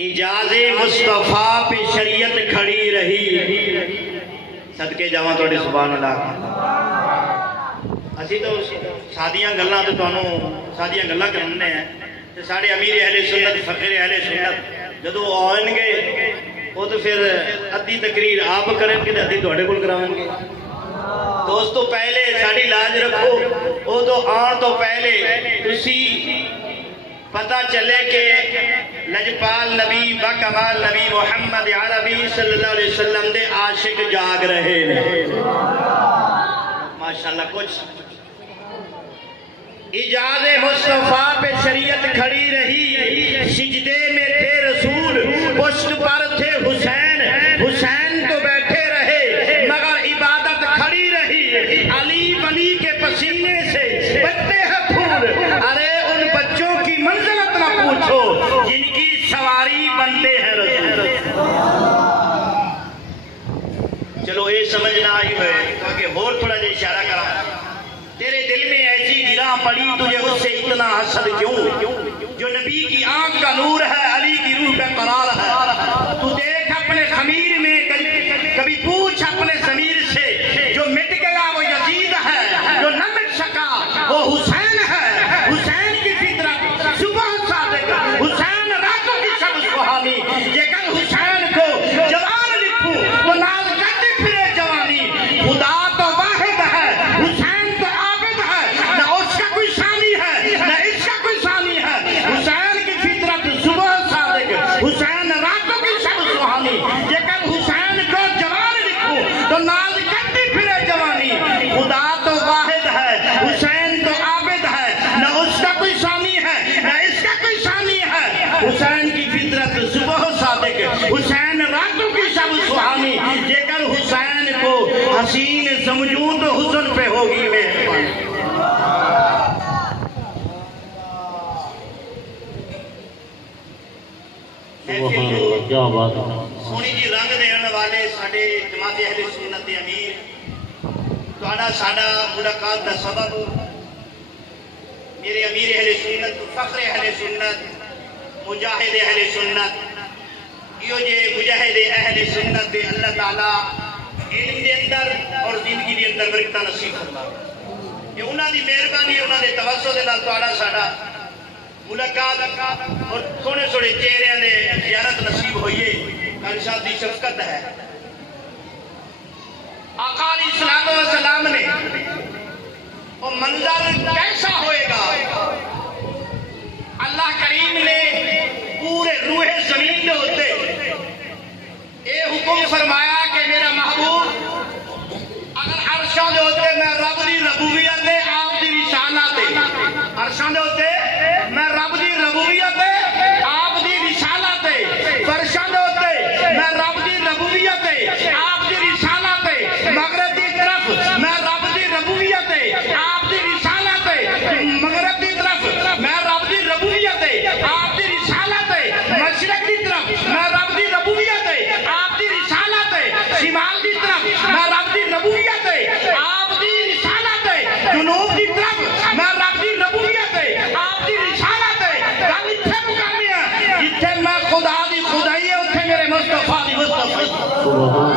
اجاز مصطفیٰ پہ شریعت کھڑی رہی صدقے جاواں توڑی سبحان اللہ اسی تو سادیاں گلاں تو تانوں سادیاں گلاں کرنے ہیں تے ساڈے امیر اہل سنت فقیر اہل سنت جدوں آن گے وہ تو پھر ادھی تقریر آپ کریں گے ادھی تواڈے کول کراون گے دوستو پہلے ساڈی لاج رکھو وہ تو آن تو پہلے تسی پتہ چلے کہ لجپال نبی بکمال نبی محمد عربی صلی اللہ علیہ وسلم دے عاشق جاگ رہے ہیں ماشاءاللہ کچھ اجاز مصطفیٰ پہ شریعت کھڑی رہی سجدے میں تھے رسول پشت پر تھے حسین حسین تو بیٹھے رہے مگر عبادت کھڑی رہی علی ولی کے پسینے سے بچتے ہیں پھول ارے ان بچوں کی منزلت نہ پوچھو جن کی سواری بنتے ہیں رسول چلو یہ سمجھ نہ آئی ہوئے کہ اور تھوڑا جا اشارہ کرا تیرے دل میں ایسی گراں پڑی تجھے اس سے اتنا حسد کیوں جو نبی کی آنکھ کا نور ہے علی کی روح کا قرار ہے تو دیکھ اپنے خمیر میں کبھی پوچھ اپنے ضمیر سے جو مٹ گیا وہ یزید ہے جو نہ مٹ سکا وہ حسین ہے حسین کی فطرت صبح صادق حسین راتوں کی شب سہانی یہ کل حسین کو جوان لکھوں تو ناز کرتے پھرے جوانی خدا تو واحد ہے حسین تو عابد ہے نہ اس کا کوئی ثانی ہے نہ اس کا کوئی ثانی ہے حسین کی فطرت صبح صادق حسین راتوں کی شب سہانی یہ کل حسین کو جوان لکھوں تو ناز کرتے پھرے جوانی خدا تو واحد ہے حسین تو عابد ہے نہ اس کا کوئی ثانی ہے نہ اس کا کوئی ثانی ہے حسین کی فطرت صبح صادق حسین راتوں کی شب سہانی یہ کر حسین کو حسین سمجھوں تو حسن پہ ہوگی مہربانی کیا بات ہے سونی جی رنگ دینے والے ساڑھے جماعت اہل سنت امیر توڑا ساڑھا ملاقات دا سبب میرے امیر اہل سنت فخر اہل سنت مجاہد اہل سنت یہ جو مجاہد اہل سنت دے اللہ تعالیٰ علم دے اندر اور زندگی دے اندر برکتہ نصیب فرما یہ انہاں دی مہربانی انہاں دے توسط دے نال توڑا ساڑھا ملاقات اور سونے سونے چہرے نے زیارت نصیب ہوئیے قاری صاحب دی شفقت ہے آقا علیہ السلام نے وہ منظر کیسا ہوئے گا اللہ کریم نے پورے روح زمین میں ہوتے اے حکم فرمایا کہ میرا محبوب اگر عرشاں دے ہوتے میں رب دی ربوبیت دے آپ دی رسالت دے عرشاں دے ہوتے میں رب دی ربوبیت دے آپ دی رسالت دے فرشاں دے ہوتے میں رب دی ربوبیت دے آپ دی رسالت دے مغرب دی طرف میں رب دی ربوبیت دے آپ دی رسالت دے مغرب دی طرف میں رب دی ربوبیت دے آپ دی رسالت دے مشرق دی طرف میں رب دی ربوبیت دے آپ دی رسالت دے شمال دی طرف میں رب دی ربوبیت دے آپ دی رسالت دے جنوب دی طرف میں رب دی ربوبیت دے آپ دی رسالت دے گل اتھے مقامی ہے جتھے میں خدا دی خدائی ہے اتھے میرے مصطفیٰ دی مصطفیٰ